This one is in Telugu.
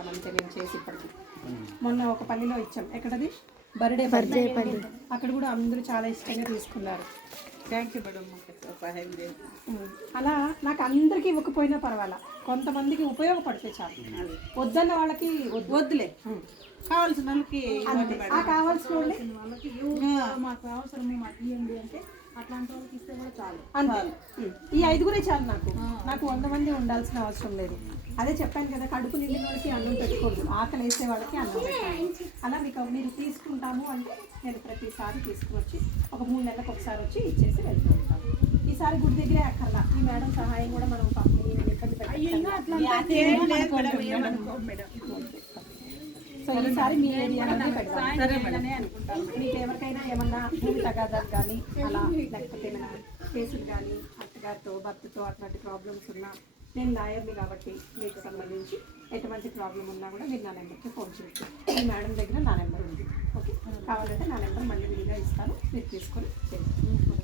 ఉంటాం అంతే మేము చేసి ఇప్పటికి. మొన్న ఒక పల్లిలో ఇచ్చాం, ఎక్కడది బర్త్డే పల్లి, అక్కడ కూడా అందరూ చాలా ఇష్టంగా తీసుకున్నారు. థ్యాంక్ యూ మేడం, సహాయం చేయండి. అలా నాకు అందరికీ ఇవ్వకపోయినా పర్వాలా, కొంతమందికి ఉపయోగపడితే చాలు. వద్దన్న వాళ్ళకి వద్దులే, కావాల్సిన వాళ్ళకి కావాల్సిన వాళ్ళకి మాకు అవసరము మాకు ఇవ్వండి అంటే అట్లాంటి వాళ్ళకి ఇస్తే కూడా చాలు. అంతే, ఈ 5 చాలు నాకు 100 మంది ఉండాల్సిన అవసరం లేదు. అదే చెప్పాను కదా, కడుపు నిండిన వాళ్ళకి అన్నం పెట్టకూడదు, ఆకలి వేసే వాళ్ళకి అన్నం పెట్టాలి. అలా మీరు తీసుకుంటాము అంటే నేను ప్రతిసారి తీసుకువచ్చి ఒక 3 నెలలకు ఒకసారి వచ్చి ఇచ్చేసి వెళ్తూ ఉంటాను. ఈసారి గుడి దగ్గరే అక్కర్లా, ఈ మేడం సహాయం కూడా మనం పంపిణీ ఇబ్బంది సో ఈసారి మీ ఏరియాలోనే పెడతాం. మీకు ఎవరికైనా ఏమన్నా భూమి తగాదాలు కానీ అలా, లేకపోతే ఏమైనా కేసులు కానీ అత్తగారితో భర్తతో అట్లాంటి ప్రాబ్లమ్స్ ఉన్నా, నేను లాయర్ని కాబట్టి మీకు సంబంధించి ఎటువంటి ప్రాబ్లం ఉన్నా కూడా మీరు నా నెంబర్కి ఫోన్ చేయొచ్చు. ఈ మేడం దగ్గర నా నెంబర్ ఉంది, ఓకే. కావాలంటే నా నెంబర్ మళ్ళీ విడిగా ఇస్తాను, మీరు తీసుకొని చేయండి.